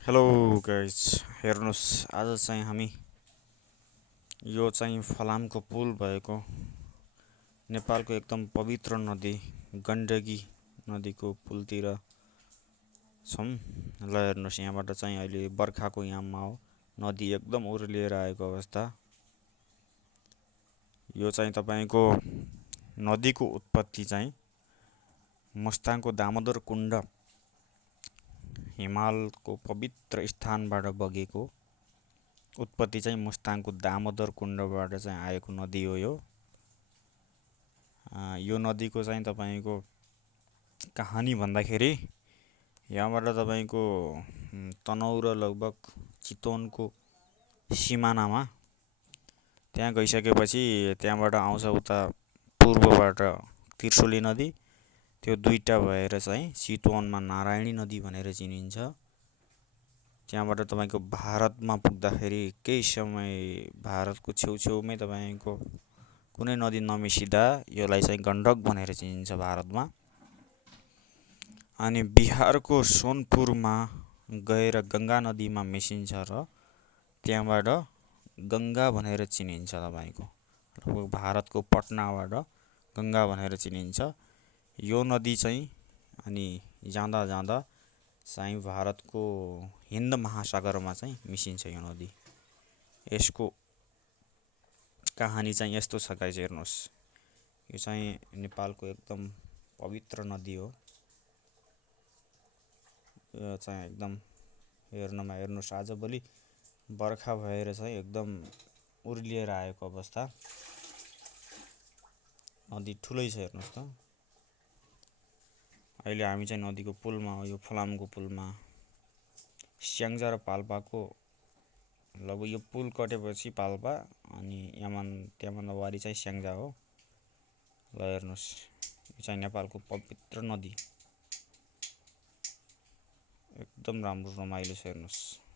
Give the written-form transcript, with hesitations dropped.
Hello guys, हेर्नुहोस् आज चाहिँ हामी यो चाहिँ फलामको पुल भएको नेपालको एकदम पवित्र नदी गण्डकी नदीको पुलतिर छौँ। ल हेर्नुहोस्, यहाँबाट चाहिँ अहिले बर्खाको याममा हो, नदी एकदम उर्लिएर आएको अवस्था। यो चाहिँ तपाईँको नदीको उत्पत्ति चाहिँ मुस्ताङको दामोदर कुण्ड हिमालको पवित्र स्थानबाट बगेको उत्पत्ति चाहिँ मुस्ताङको दामोदर कुण्डबाट चाहिँ आएको नदी हो यो नदीको चाहिँ तपाईँको कहानी भन्दाखेरि यहाँबाट तपाईँको तनहुँ र लगभग चितवनको सिमानामा त्यहाँ गइसकेपछि त्यहाँबाट आउँछ उता पूर्वबाट त्रिशुली नदी, त्यो दुईटा भएर चाहिँ चितवनमा नारायणी नदी भनेर चिनिन्छ। त्यहाँबाट तपाईँको भारतमा पुग्दाखेरि केही समय भारतको छेउछेउमै तपाईँको कुनै नदी नमिसिँदा यसलाई चाहिँ गण्डक भनेर चिनिन्छ भारतमा। अनि बिहारको सोनपुरमा गएर गङ्गा नदीमा मिसिन्छ र त्यहाँबाट गङ्गा भनेर चिनिन्छ। तपाईँको लगभग भारतको पटनाबाट गङ्गा भनेर चिनिन्छ यो नदी चाहिँ। अनि जाँदा जाँदा चाहिँ भारतको हिन्द महासागरमा चाहिँ मिसिन्छ यो नदी। यसको कहानी चाहिँ यस्तो छ गाइज, हेर्नुहोस्, यो चाहिँ नेपालको एकदम पवित्र नदी हो। यो चाहिँ एकदम हेर्नुहोस्, आजभोलि बर्खा भएर चाहिँ एकदम उर्लिएर आएको अवस्था। नदी ठुलै छ, हेर्नुहोस् त। अहिले हामी चाहिँ नदीको पुलमा हो, यो फलामको पुलमा। स्याङ्जा र पाल्पाको लगभग यो पुल कटेपछि पाल्पा अनि त्यहाँभन्दा वारी चाहिँ स्याङ्जा हो। ल हेर्नुहोस्, यो चाहिँ नेपालको पवित्र नदी, एकदम राम्रो रमाइलो छ, हेर्नुहोस्।